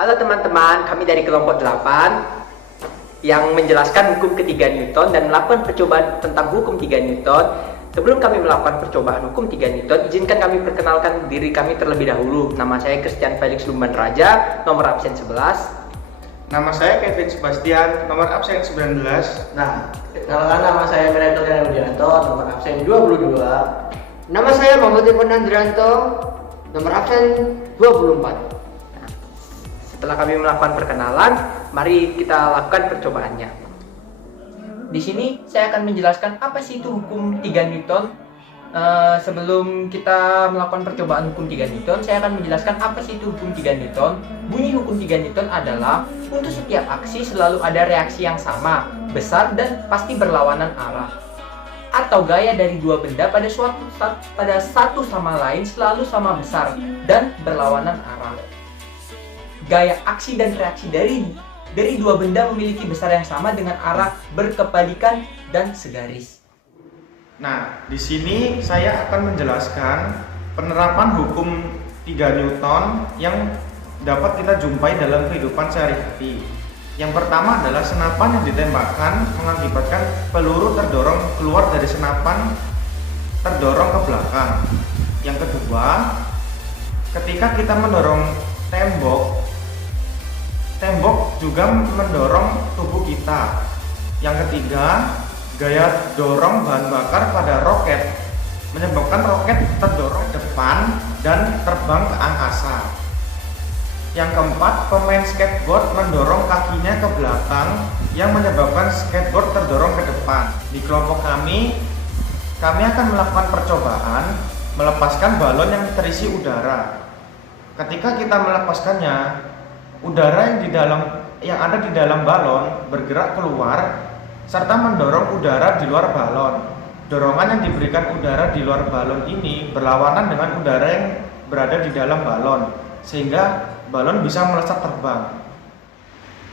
Halo teman-teman, kami dari kelompok 8 yang menjelaskan hukum ketiga Newton dan melakukan percobaan tentang hukum 3 Newton. Sebelum kami melakukan percobaan hukum 3 Newton, izinkan kami perkenalkan diri kami terlebih dahulu. Nama saya Christian Felix Lumban Raja, nomor absen 11. Nama saya Kevin Sebastian, nomor absen 19. Nah, kenalkan, nama saya Mereto Dana Widianto, nomor absen 22. Nama saya Muhammad Irfan Andrianto, nomor absen 24. Setelah kami melakukan perkenalan, mari kita lakukan percobaannya. Di sini saya akan menjelaskan apa sih itu hukum 3 Newton. Sebelum kita melakukan percobaan hukum 3 Newton, saya akan menjelaskan apa sih itu hukum 3 Newton. Bunyi hukum 3 Newton adalah untuk setiap aksi selalu ada reaksi yang sama, besar dan pasti berlawanan arah. Atau gaya dari dua benda pada satu sama lain selalu sama besar dan berlawanan arah. Gaya aksi dan reaksi dari dua benda memiliki besar yang sama dengan arah berkebalikan dan segaris. Nah, di sini saya akan menjelaskan penerapan hukum 3 Newton yang dapat kita jumpai dalam kehidupan sehari-hari. Yang pertama adalah senapan yang ditembakkan mengakibatkan peluru terdorong keluar dari senapan terdorong ke belakang. Yang kedua, ketika kita mendorong tembok juga mendorong tubuh kita. Yang ketiga, gaya dorong bahan bakar pada roket menyebabkan roket terdorong depan dan terbang ke angkasa. Yang keempat, pemain skateboard mendorong kakinya ke belakang yang menyebabkan skateboard terdorong ke depan. Di kelompok kami akan melakukan percobaan melepaskan balon yang terisi udara. Ketika kita melepaskannya, udara yang ada di dalam balon bergerak keluar serta mendorong udara di luar balon. Dorongan yang diberikan udara di luar balon ini berlawanan dengan udara yang berada di dalam balon, sehingga balon bisa melesat terbang.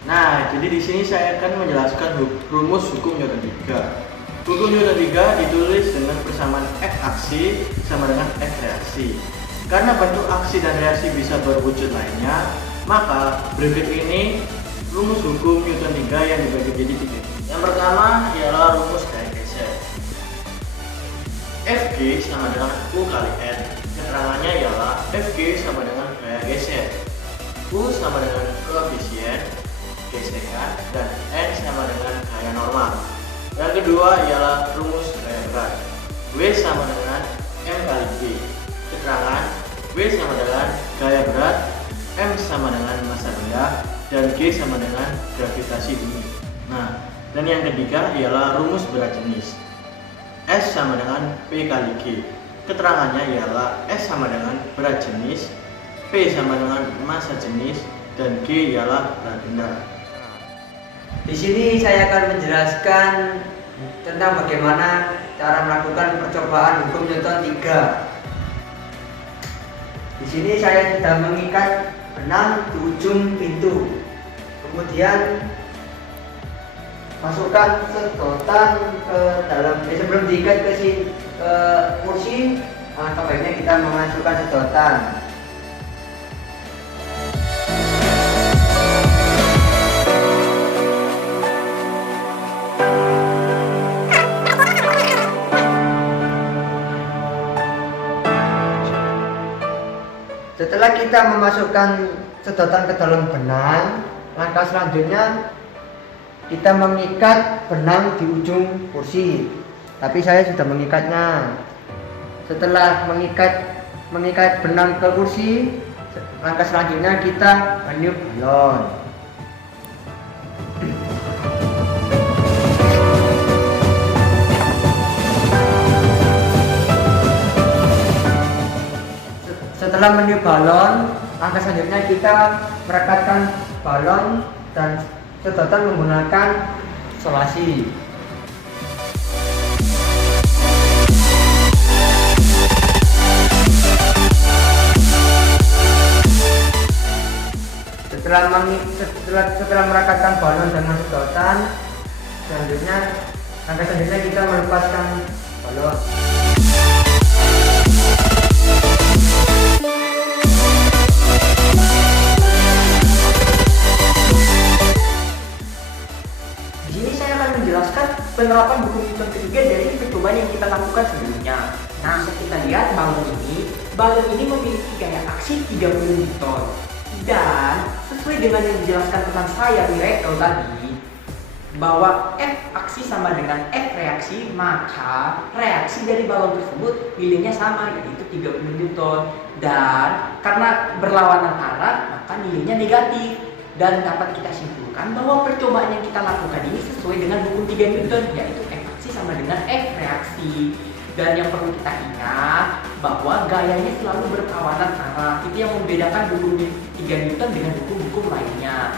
Nah, jadi di sini saya akan menjelaskan rumus hukum Newton 3. Hukum Newton 3 ditulis dengan persamaan F aksi sama dengan F reaksi. Karena bentuk aksi dan reaksi bisa berwujud lainnya, maka berikut ini rumus hukum Newton 3 yang dibagi jadi 3. Yang pertama ialah rumus gaya geser. Fg sama dengan U kali N. Keterangannya ialah Fg sama dengan gaya geser, U sama dengan koefisien gesekan, dan N sama dengan gaya normal. Yang kedua ialah rumus gaya berat. W sama dengan M kali G. Keterangan W sama dengan gaya berat, M sama dengan massa benda, dan G sama dengan gravitasi bumi. Nah, dan yang ketiga ialah rumus berat jenis. S sama dengan P kali G. Keterangannya ialah S sama dengan berat jenis, P sama dengan massa jenis, dan G ialah berat benda. Di sini saya akan menjelaskan tentang bagaimana cara melakukan percobaan hukum Newton 3. Di sini saya sudah mengikat benang di ujung pintu. Kemudian masukkan sedotan ke dalam. Sebelum diikat ke kursi, sebaiknya kita memasukkan sedotan. Setelah kita memasukkan sedotan ke dalam benang, langkah selanjutnya kita mengikat benang di ujung kursi. Tapi saya sudah mengikatnya. Setelah mengikat benang ke kursi, langkah selanjutnya kita meniup balon. Setelah meniup balon, langkah selanjutnya kita merekatkan balon dan sedotan menggunakan isolasi. Setelah merekatkan balon dengan sedotan, langkah selanjutnya kita melepaskan balon. penerapan hukum Newton ketiga dari percobaan yang kita lakukan sebelumnya. Nah, kita lihat balon ini memiliki gaya aksi 30 Newton. Dan sesuai dengan yang dijelaskan teman saya Miracle tadi, bahwa F aksi sama dengan F reaksi, maka reaksi dari balon tersebut nilainya sama, yaitu 30 Newton. Dan karena berlawanan arah, maka nilainya negatif. Dan dapat kita simpulkan bahwa percobaan yang kita lakukan ini sesuai dengan hukum 3 Newton, yaitu F aksi sama dengan F reaksi. Dan yang perlu kita ingat bahwa gayanya selalu berlawanan arah. Itu yang membedakan hukum 3 Newton dengan hukum-hukum lainnya.